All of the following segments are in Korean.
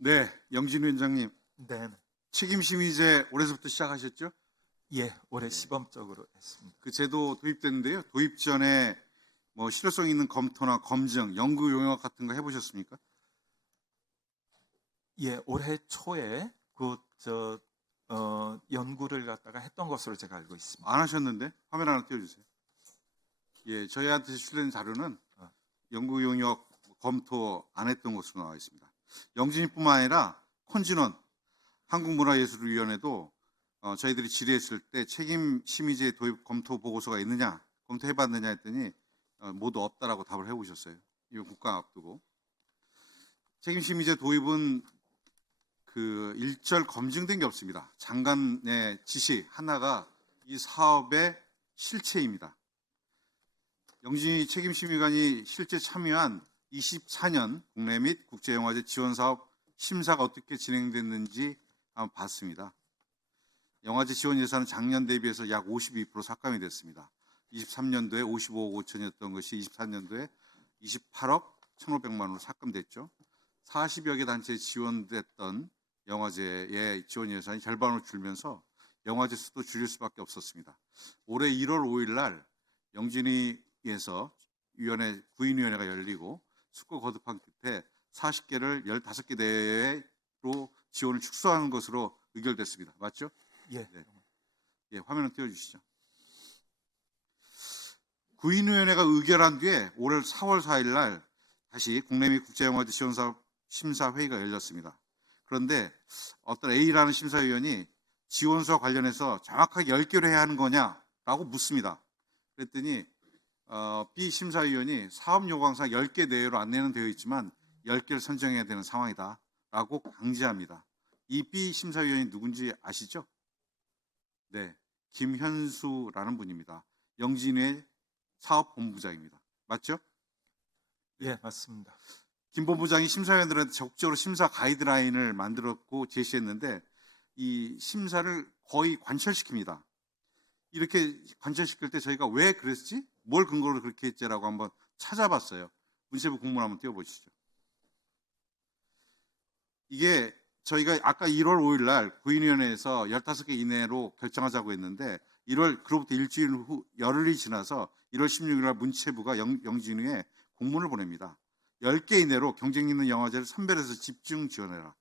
네, 영진 위원장님, 네, 책임심의제 올해서부터 시작하셨죠? 예, 올해 시범적으로 했습니다. 그 제도 도입됐는데요. 도입 전에 뭐 실효성 있는 검토나 검증, 연구 용역 같은 거 해보셨습니까? 예, 올해 초에 연구를 갖다가 했던 것으로 제가 알고 있습니다. 안 하셨는데 화면 하나 띄워주세요. 예, 저희한테 제출된 자료는 연구 용역 검토 안 했던 것으로 나와 있습니다. 영진이뿐만 아니라 콘진원 한국문화예술위원회도 저희들이 질의했을 때 책임심의제 도입 검토 보고서가 있느냐, 검토해봤느냐 했더니 모두 없다라고 답을 해오셨어요. 이거 국감 앞두고. 책임심의제 도입은 그 일절 검증된 게 없습니다. 장관의 지시 하나가 이 사업의 실체입니다. 영진이 책임심의관이 실제 참여한 24년 국내 및 국제영화제 지원사업 심사가 어떻게 진행됐는지 한번 봤습니다. 영화제 지원 예산은 작년 대비해서 약 52% 삭감이 됐습니다. 23년도에 55억 5천이었던 것이 24년도에 28억 1,500만 원으로 삭감됐죠. 40여 개 단체에 지원됐던 영화제의 지원 예산이 절반으로 줄면서 영화제 수도 줄일 수밖에 없었습니다. 올해 1월 5일 날 영진위에서 구인위원회가 열리고 숙고 거듭한 끝에 40개를 15개 내외로 지원을 축소하는 것으로 의결됐습니다. 맞죠? 예, 네. 예, 화면을 띄워주시죠. 구인위원회가 의결한 뒤에 올해 4월 4일 날 다시 국내 및 국제영화제 지원사업 심사회의가 열렸습니다. 그런데 어떤 A라는 심사위원이 지원수와 관련해서 정확하게 10개로 해야 하는 거냐라고 묻습니다. 그랬더니 B 심사위원이 사업 요강상 10개 내외로 안내는 되어 있지만 10개를 선정해야 되는 상황이다 라고 강제합니다. 이 B 심사위원이 누군지 아시죠? 네, 김현수라는 분입니다. 영진의 사업본부장입니다. 맞죠? 예, 맞습니다. 김 본부장이 심사위원들한테 적극적으로 심사 가이드라인을 만들었고 제시했는데 이 심사를 거의 관철시킵니다. 이렇게 관철시킬 때 저희가 왜 그랬지? 뭘 근거로 그렇게 했지라고 한번 찾아봤어요. 문체부 공문 한번 띄워보시죠. 이게 저희가 아까 1월 5일 날 구인위원회에서 15개 이내로 결정하자고 했는데 그로부터 일주일 후 열흘이 지나서 1월 16일 날 문체부가 영진위에 공문을 보냅니다. 10개 이내로 경쟁 있는 영화제를 선별해서 집중 지원해라.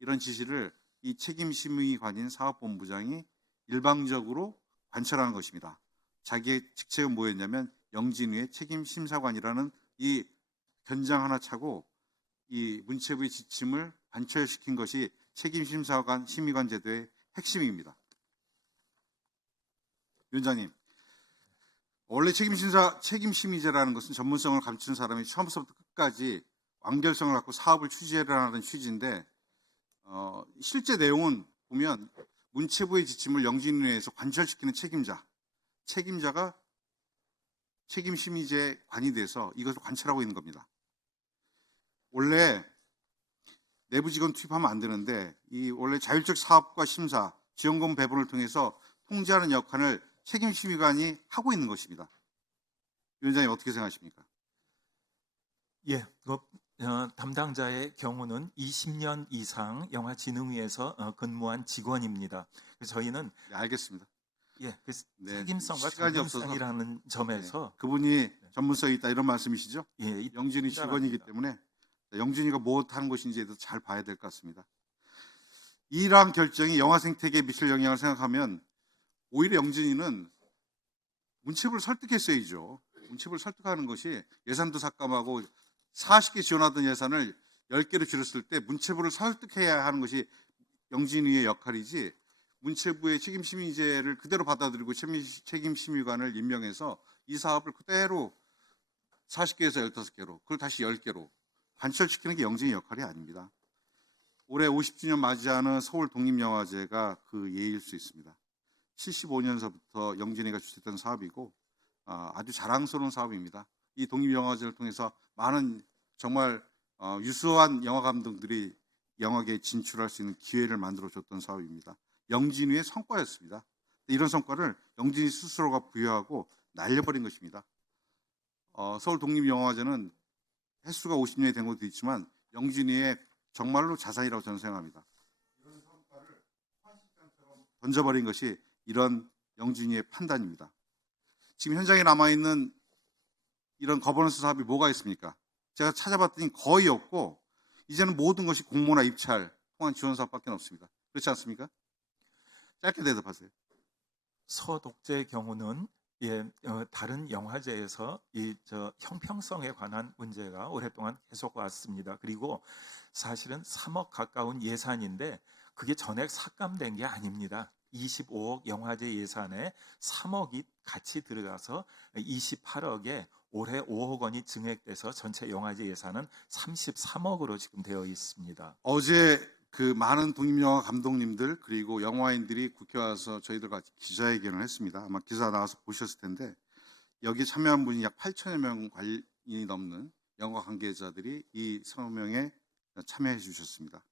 이런 지시를 이 책임심의관인 사업본부장이 일방적으로 관철하는 것입니다. 자기의 직책은 뭐였냐면 영진위의 책임심사관이라는 이 견장 하나 차고 이 문체부의 지침을 관철시킨 것이 책임심사관 심의관 제도의 핵심입니다. 위원장님, 원래 책임심의제라는 것은 전문성을 감춘 사람이 처음부터 끝까지 완결성을 갖고 사업을 추진하는 취지인데 실제 내용은 보면 문체부의 지침을 영진위에서 관철시키는 책임자가 책임심의제 관이 돼서 이것을 관철하고 있는 겁니다. 원래 내부 직원 투입하면 안 되는데 원래 자율적 사업과 심사, 지원금 배분을 통해서 통제하는 역할을 책임심의관이 하고 있는 것입니다. 위원장님 어떻게 생각하십니까? 예, 담당자의 경우는 20년 이상 영화진흥위에서 근무한 직원입니다. 그래서 저희는 네, 알겠습니다. 네, 책임성과 시간이 없어서 전문성이라는 점에서 그분이 전문성이 있다 이런 말씀이시죠? 예, 영진이 직원이기 때문에 영진이가 무엇하는 것인지에 대해서 잘 봐야 될 것 같습니다. 이러한 결정이 영화 생태계에 미칠 영향을 생각하면 오히려 영진이는 문체부를 설득했어야죠. 문체부를 설득하는 것이 예산도 삭감하고 40개 지원하던 예산을 10개로 줄였을 때 문체부를 설득해야 하는 것이 영진이의 역할이지 문체부의 책임심의제를 그대로 받아들이고 책임심의관을 임명해서 이 사업을 그대로 40개에서 15개로 그걸 다시 10개로 관철시키는 게 영진의 역할이 아닙니다. 올해 50주년 맞이하는 서울 독립영화제가 그 예일 수 있습니다. 75년서부터 영진이가 주최했던 사업이고 아주 자랑스러운 사업입니다. 이 독립영화제를 통해서 많은 정말 유수한 영화 감독들이 영화계에 진출할 수 있는 기회를 만들어줬던 사업입니다. 영진이의 성과였습니다. 이런 성과를 영진이 스스로가 부여하고 날려버린 것입니다. 서울 독립영화제는 횟수가 50년이 된 것도 있지만 영진이의 정말로 자산이라고 저는 생각합니다. 이런 성과를 환식장처럼 던져버린 것이 이런 영진이의 판단입니다. 지금 현장에 남아있는 이런 거버넌스 사업이 뭐가 있습니까? 제가 찾아봤더니 거의 없고 이제는 모든 것이 공모나 입찰, 통한 지원 사업밖에 없습니다. 그렇지 않습니까? 짧게 대답하세요. 서독재의 경우는 다른 영화제에서 형평성에 관한 문제가 오랫동안 계속 왔습니다. 그리고 사실은 3억 가까운 예산인데 그게 전액 삭감된 게 아닙니다. 25억 영화제 예산에 3억이 같이 들어가서 28억에 올해 5억 원이 증액돼서 전체 영화제 예산은 33억으로 지금 되어 있습니다. 어제 그 많은 독립영화 감독님들 그리고 영화인들이 국회 와서 저희들과 기자회견을 했습니다. 아마 기사 나와서 보셨을 텐데 여기 참여한 분이 약 8천여 명 관이 넘는 영화 관계자들이 이 성명에 참여해 주셨습니다.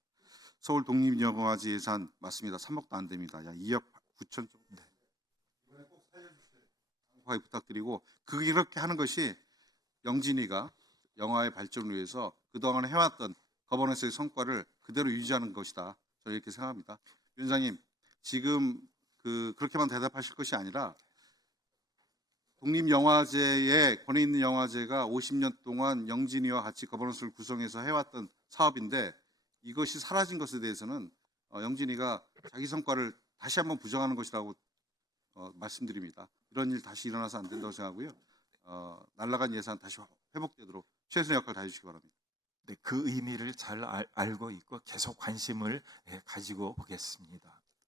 서울 독립영화제 예산 맞습니다. 3억도 안 됩니다. 약 2억 9천 정도. 이번에 꼭 살려주세요. 양해 부탁드리고 그렇게 하는 것이 영진이가 영화의 발전을 위해서 그동안 해왔던 거버넌스의 성과를 그대로 유지하는 것이다. 저는 이렇게 생각합니다. 위원장님, 지금 그렇게만 대답하실 것이 아니라 독립영화제에 권위 있는 영화제가 50년 동안 영진이와 같이 거버넌스를 구성해서 해왔던 사업인데 이것이 사라진 것에 대해서는 영진이가 자기 성과를 다시 한번 부정하는 것이라고 말씀드립니다. 이런 일 다시 일어나서 안 된다고 생각하고요. 날라간 예산 다시 회복되도록 최선의 역할을 다해주시기 바랍니다. 네, 그 의미를 잘 알고 있고 계속 관심을 가지고 보겠습니다.